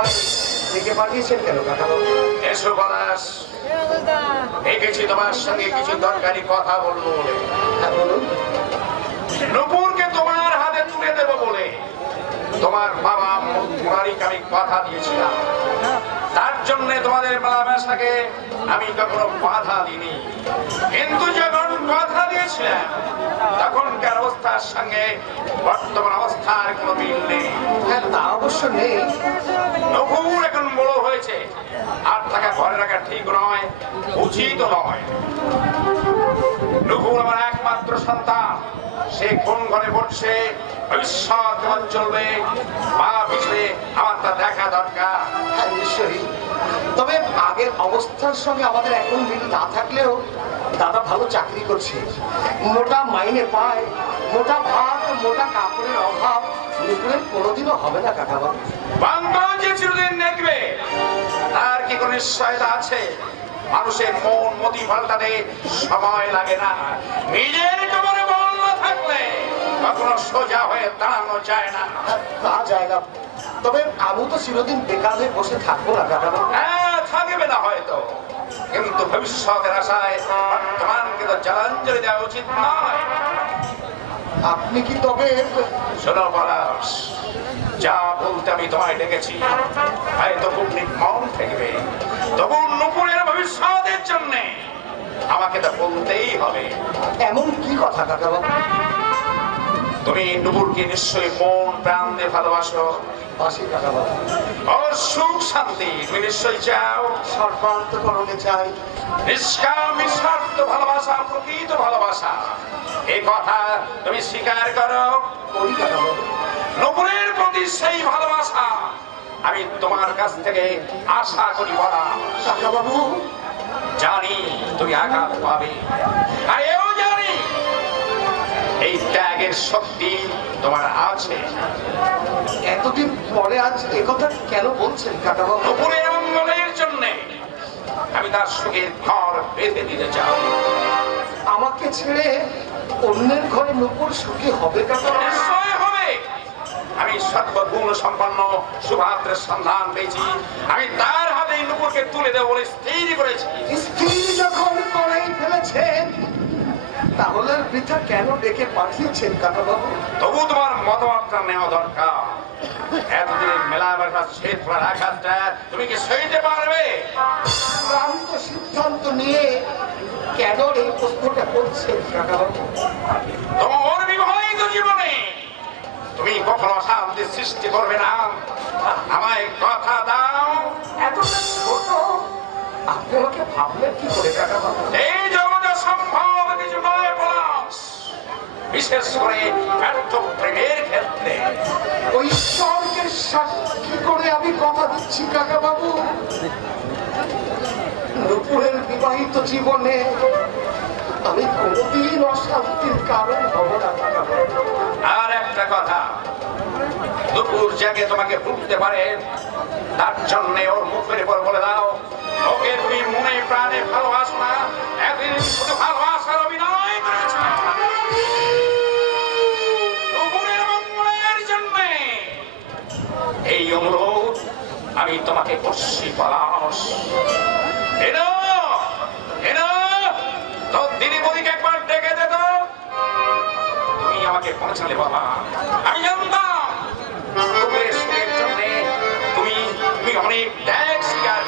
আমায় ডেকে পাঠিয়েছেন কেন কাকাবাবু? এসো পলাশ, এসেছি তোমার সঙ্গে কিছু দরকারি কথা বলবো বলে। হ্যাঁ বলুন। নূপুরকে তোমার হাতে তুলে দেবো বলে তোমার বাবা মুরারিকে আমি কথা দিয়েছিলাম। তার জন্য তোমাদের মেলামেশাকে আমি কখনো বাধা দিইনি, কিন্তু যখন কথা দিয়েছিলাম তখনকার অবস্থার সঙ্গে বর্তমান অবস্থার কোনো মিল নেই। হ্যাঁ তা অবশ্য নেই। নূপুর এখন বড় হয়েছে, আর তাকে ঘরে রাখা ঠিক নয়, উচিত নয়। নূপুর আমার একমাত্র সন্তান, সে কোন ঘরে পড়ছে, ভবিষ্যৎ কেমন চলবে, মা পিছনে আমার তা দেখা দরকার। হ্যাঁ নিশ্চয়ই। তবে আগের অবস্থার সঙ্গে আমাদের এখন মিল না থাকলেও দাদা ভালো চাকরি করছে, মোটা মাইনে পায়, মোটা ভাত মোটা কাপড়ের অভাব নূপুরের কোনোদিনও হবে না কাকাবাবু। বান্ধব যে চিরদিন দেখবে তার কি কোনো নিশ্চয়তা আছে? মানুষের মন মতি পাল্টাতে সময় লাগে না, নিজের কোমরে বল না থাকলে কখনো সোজা হয়ে দাঁড়ানো যায় না। তা যায় না, তবে আমি তো চিরদিন বেকার হয়ে বসে থাকবো না কাকাবাবু। হ্যাঁ থাকবে না হয়তো, কিন্তু ভবিষ্যতের আশায় বর্তমানকে তো জলাঞ্জলি দেওয়া উচিত নয়। আপনি কি তবে শোনো পলাশ, যা বলতে আমি তোমায় ডেকেছি হয়তো খুব নির্মম থাকবে, তবু নূপুরের ভবিষ্যতের জন্য আমাকে তা বলতেই হবে। এমন কি কথা কাকাবাবু? তুমি নূপুরকে নিশ্চয়ই মন প্রাণ দিয়ে ভালোবাসো, বাসি কাকাবাবু। ওর সুখ শান্তি তুমি নিশ্চয়ই চাও। সর্বান্তকরণে চাই। নিষ্কাম নিঃস্বার্থ ভালোবাসা প্রকৃত ভালোবাসা, এই কথা তুমি স্বীকার করো। করি কাকাবাবু। নূপুরের প্রতি সেই ভালোবাসা আমি তোমার কাছ থেকে আশা করি বলা। কাকাবাবু জানি তুমি আঘাত পাবে, আর এও জানি এই ত্যাগের শক্তি তোমার আছে। এতদিন পরে আজ একথা কেন বলছেন কাকাবাবু? নূপুরের মঙ্গলের জন্য আমি তার সুখের ঘর বেঁধে দিতে চাই। আমাকে ছেড়ে অন্যের ঘরে নূপুর সুখী হবে কাকাবাবু? নিশ্চয় হবে। আমি সর্বগুণ সম্পন্ন সুভাদ্রের সন্ধান পেয়েছি, আমি তার হাতে নূপুরকে তুলে দেবো বলে স্থির করেছি। স্থির যখন করেই ফেলেছেন তাহলে বৃথা কেন ডেকে পাঠিয়েছেন কাকাবাবু? তবু তোমার মতামতটা নেওয়া দরকার। এতদিন মেলামেশা শেষ করার আঘাতটা তুমি কি সইতে পারবে? চূড়ান্ত সিদ্ধান্ত নিয়ে কেন এই প্রশ্নটা করছেন কাকাবাবু? তোমার বিবাহিত জীবনে তুমি কখনো শান্তি সৃষ্টি করবে না, আমায় কথা দাও। এতটা ছোট আপনি আমাকে ভাবলেন কি করে কাকাবাবু? এই জগতে সম্ভব কিছু নয় পলাশ, বিশেষ করে ব্যর্থ প্রেমের ক্ষেত্রে। ওই স্বর্গের সাক্ষী করে আমি কথা দিচ্ছি কাকাবাবু, নূপুরের বিবাহিত জীবনে আমি কোনোদিন অশান্তির কারণ হব না কাকাবাবু। আর একটা কথা, নূপুর যাকে তোমাকে ভুলতে পারে তার জন্য ওর মুখের উপর বলে দাও ওকে তুমি মনে প্রাণে ভালোবাসো না, একদিন শুধু ভালোবাসার অভিনয় করেছ। নূপুরের মঙ্গলের জন্য এই অনুরোধ আমি তোমাকে করছি পলাশ। এনো এনো তোর দিদি বদিকে একবার ডেকে দে তো। তুমি আমাকে পৌঁছালে বাবা, আমি জানতাম নূপুরের সুখের জন্য তুমি অনেক ত্যাগ স্বীকার